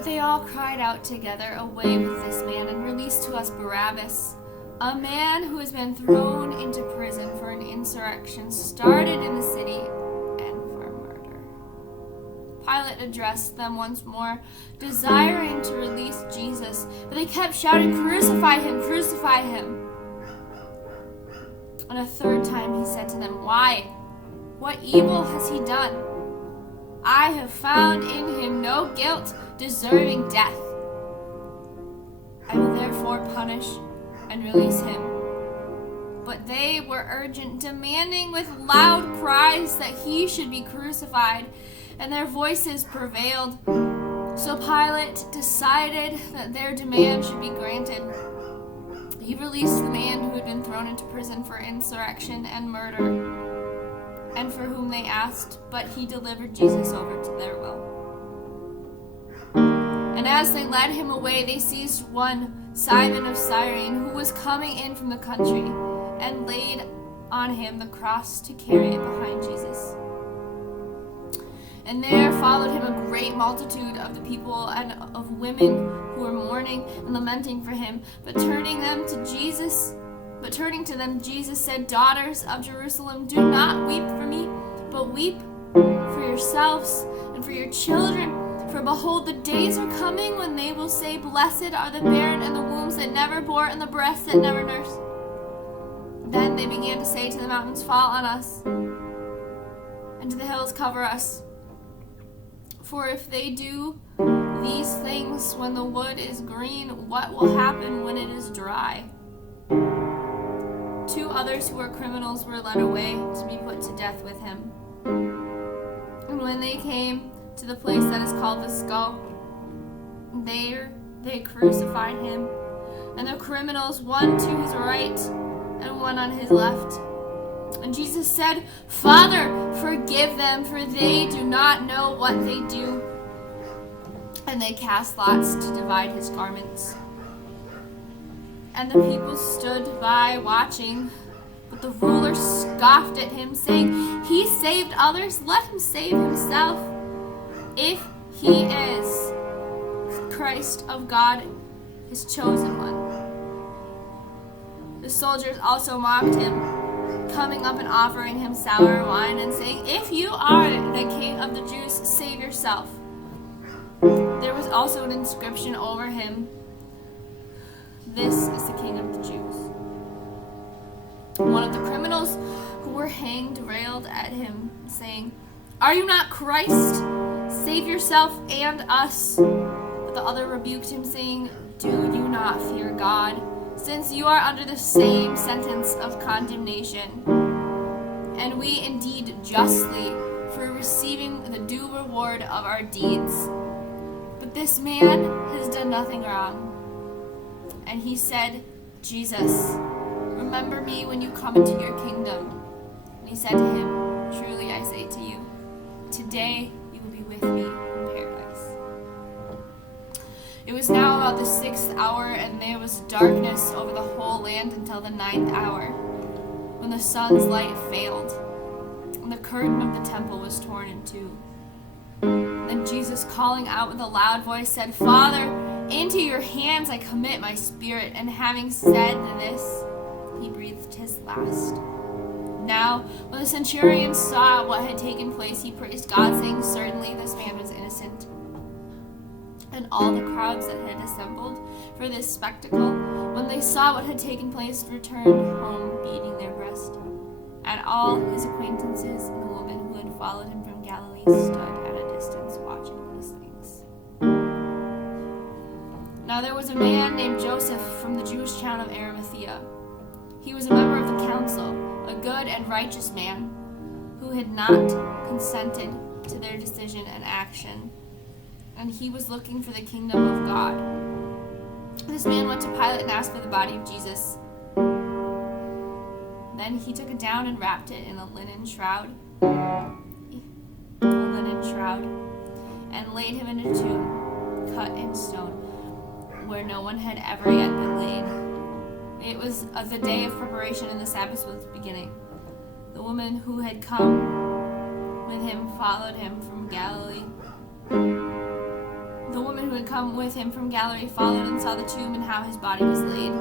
But they all cried out together, "Away with this man, and release to us Barabbas, a man who has been thrown into prison for an insurrection started in the city and for murder." Pilate addressed them once more, desiring to release Jesus, but they kept shouting, "Crucify him! Crucify him!" And a third time he said to them, "Why? What evil has he done? I have found in him no guilt deserving death. I will therefore punish and release him." But they were urgent, demanding with loud cries that he should be crucified, and their voices prevailed. So Pilate decided that their demand should be granted. He released the man who had been thrown into prison for insurrection and murder, and for whom they asked, but he delivered Jesus over to their will. And as they led him away, they seized one, Simon of Cyrene, who was coming in from the country, and laid on him the cross to carry it behind Jesus. And there followed him a great multitude of the people and of women who were mourning and lamenting for him. But turning to them, Jesus said, "Daughters of Jerusalem, do not weep for me, but weep for yourselves and for your children. For behold, the days are coming when they will say, 'Blessed are the barren and the wombs that never bore and the breasts that never nursed.' Then they began to say to the mountains, 'Fall on us,' and to the hills, 'Cover us.' For if they do these things when the wood is green, what will happen when it is dry?" 2 others who were criminals were led away to be put to death with him. And when they came to the place that is called the Skull, there they crucified him, and the criminals, one to his right and one on his left. And Jesus said, "Father, forgive them, for they do not know what they do." And they cast lots to divide his garments. And the people stood by watching, but the ruler scoffed at him, saying, "He saved others, let him save himself, if he is Christ of God, his chosen one." The soldiers also mocked him, coming up and offering him sour wine and saying, "If you are the king of the Jews, save yourself." There was also an inscription over him, "This is the King of the Jews." One of the criminals who were hanged railed at him, saying, "Are you not Christ? Save yourself and us." But the other rebuked him, saying, "Do you not fear God, since you are under the same sentence of condemnation? And we indeed justly, for receiving the due reward of our deeds. But this man has done nothing wrong." And he said, "Jesus, remember me when you come into your kingdom." And he said to him, "Truly I say to you, today you will be with me in paradise." It was now about the 6th hour, and there was darkness over the whole land until the 9th hour, when the sun's light failed, and the curtain of the temple was torn in two. Then Jesus, calling out with a loud voice, said, "Father, into your hands I commit my spirit." And having said this, he breathed his last. Now, when the centurion saw what had taken place, he praised God, saying, "Certainly this man was innocent." And all the crowds that had assembled for this spectacle, when they saw what had taken place, returned home beating their breast. And all his acquaintances and the woman who had followed him from Galilee stood at a distance watching these things. Now there was a man named Joseph from the Jewish town of Arimathea. He was a member of the council, a good and righteous man, who had not consented to their decision and action, and he was looking for the kingdom of God. This man went to Pilate and asked for the body of Jesus. Then he took it down and wrapped it in a linen shroud, and laid him in a tomb cut in stone, where no one had ever yet been laid. It was the day of preparation, and the Sabbath was beginning. The woman who had come with him followed him from Galilee. The woman women who had come with him from Galilee followed and saw the tomb and how his body was laid.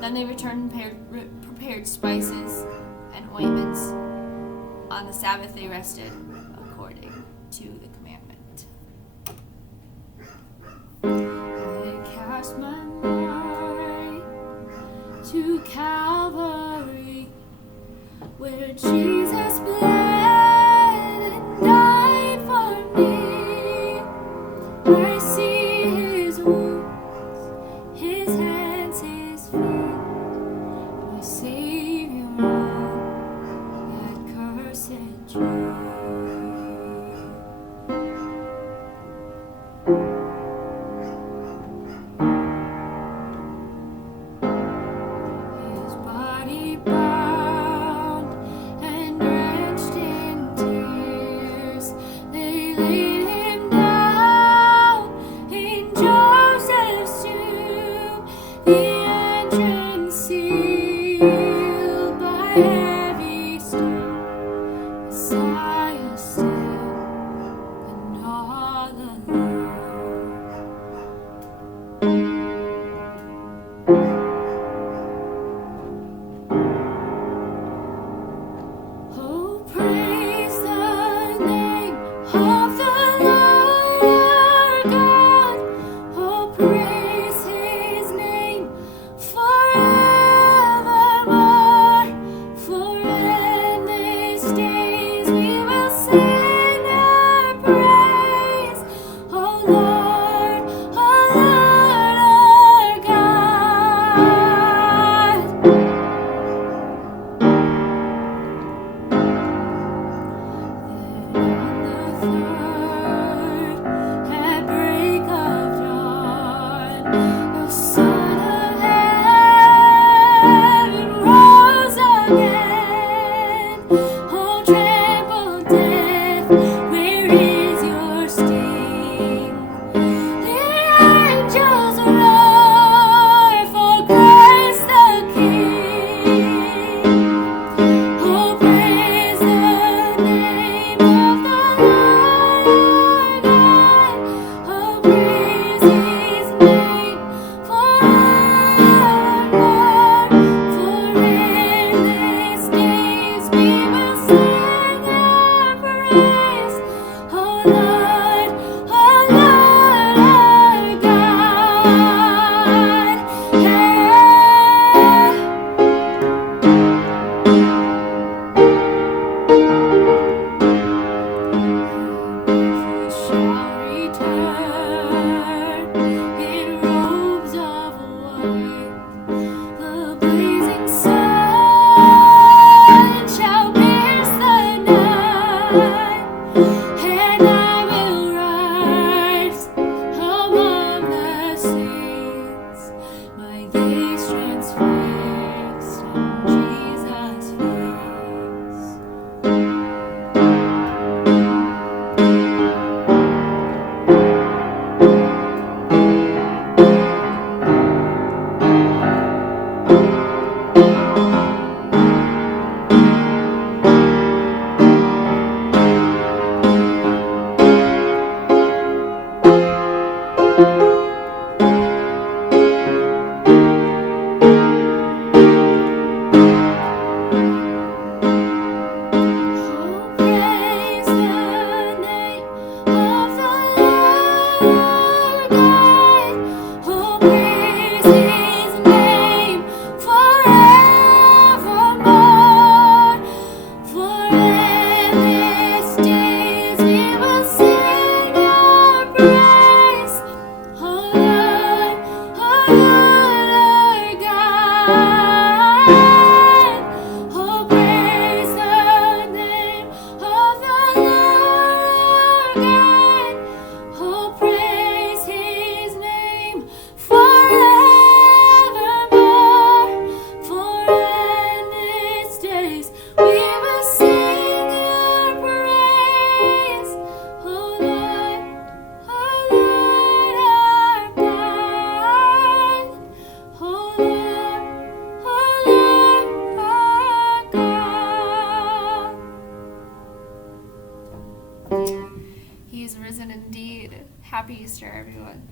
Then they returned and prepared spices and ointments. On the Sabbath they rested according to the commandment. I cast my mind to Calvary, where Jesus bled and died for me. I see his wounds, his hands, his feet. My Savior on that cursed tree. His body bound and drenched in tears, they laid him down in Joseph's tomb, the entrance sealed by heavy stone. Messiah still and all alone. Oh, praise the name of the he's risen indeed. Happy Easter, everyone.